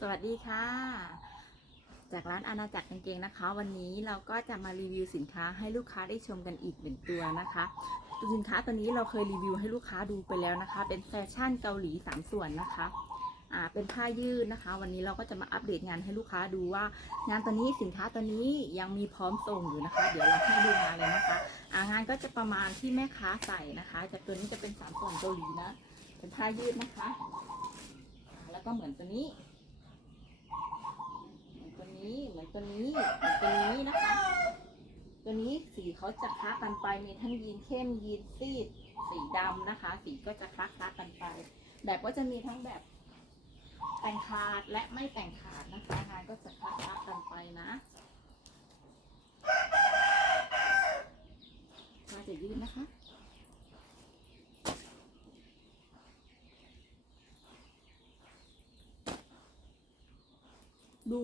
สวัสดีค่ะ จากร้านอาณาจักรกางเกงนะคะ วันนี้เราก็จะมารีวิวสินค้าให้ลูกค้าได้ชมกันอีกหนึ่งตัวนะคะสินค้าตัวนี้เราเคยรีวิวให้ลูกค้าดูไปแล้วนะคะ เป็นแฟชั่นเกาหลี3ส่วนนะคะอ่าเป็นผ้ายืดนะคะ วันนี้เราก็จะมาอัปเดตงานให้ลูกค้าดูว่า งานตัวนี้สินค้าตัวนี้ยังมีพร้อมส่งอยู่นะคะ เดี๋ยวเราให้ดูงานเลยนะคะอ่างานก็จะประมาณที่แม่ค้าใส่นะคะจากตัวนี้จะเป็นสามส่วนเกาหลีนะเป็นผ้ายืดนะคะ แล้วก็เหมือนตัวนี้ ตัวนี้เหมือนตัวนี้เหมือนตัวนี้นะคะ ตัวนี้สีเขาจะคล้ากันไปมีทั้งยีนเข้มยีนซีด สีดำนะคะ สีก็จะคล้าคล้ากันไป แบบก็จะมีทั้งแบบแต่งขาดและไม่แต่งขาดนะคะงานก็จะคล้าคล้ากันไปนะมาจะยืดนะคะดู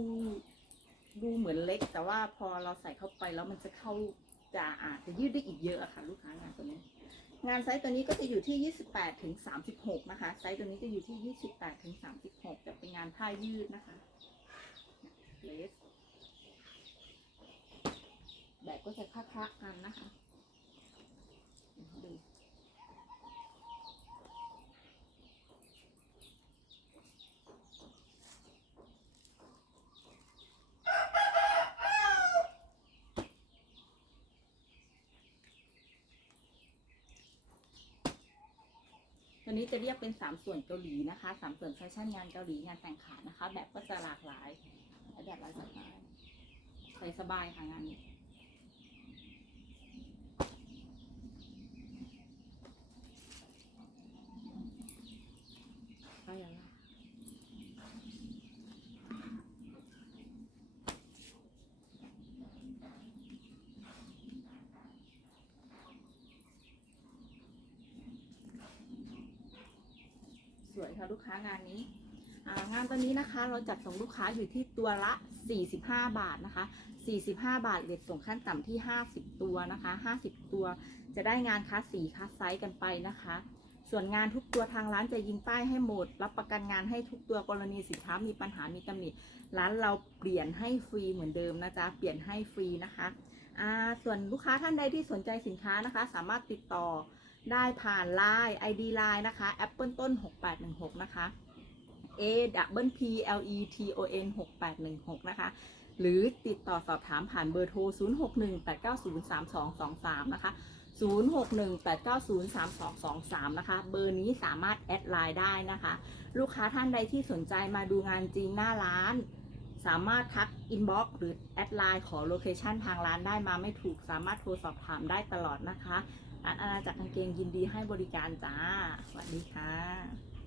ดูเหมือนเล็ก แต่ว่าพอเราใส่เข้าไปแล้วมันจะเข้าจะอาจจะยืดได้อีกเยอะอะค่ะลูกค้างานตัวนี้ งานไซส์ตัวนี้ก็จะอยู่ที่ 28ถึง36 นะคะ ไซส์ตัวนี้จะอยู่ที่ 28ถึง36แต่เป็นงานผ้ายืดนะคะเลสแบบก็จะคละๆกันนะคะดู ตัวนี้จะเรียกเป็นสามส่วนเกาหลีนะคะสามส่วนแฟชั่นงานเกาหลีงานแต่งขานะคะ แบบก็จะหลากหลายและแบบหลายสไตล์ใส่สบายค่ะงานนี้ ก็อย่างละส วยค่ะลูกค้างานนี้งานตัวนี้นะคะเราจัดส่งลูกค้าอยู่ที่ตัวละ 45 บาทนะคะ 45 บาทเลทส่งขั้นต่ำที่ 50 ตัวนะคะ 50 ตัว จะได้งานคัสสีคัสไซส์กันไปนะคะ ส่วนงานทุกตัวทางร้านจะยิงป้ายให้หมด รับประกันงานให้ทุกตัวกรณีสินค้ามีปัญหามีตำหนิร้านเราเปลี่ยนให้ฟรีเหมือนเดิมนะจ๊ะเปลี่ยนให้ฟรีนะคะส่วนลูกค้าท่านใดที่สนใจสินค้านะคะ สามารถติดต่อ ได้ผ่าน Line ID Line นะคะ Apple ต้น 6816 นะคะ A W P L E T O N 6816 นะคะ หรือติดต่อสอบถามผ่านเบอร์โทร 0618903223 นะคะ 0618903223 นะคะ เบอร์นี้สามารถแอดไลน์ได้นะคะ ลูกค้าท่านใดที่สนใจมาดูงานจริงหน้าร้าน สามารถทักอินบ็อกซ์หรือแอดไลน์ขอโลเคชันทางร้านได้มาไม่ถูกสามารถโทรสอบถามได้ตลอดนะคะร้านอาณาจักรกางเกงยินดีให้บริการจ้า สวัสดีค่ะ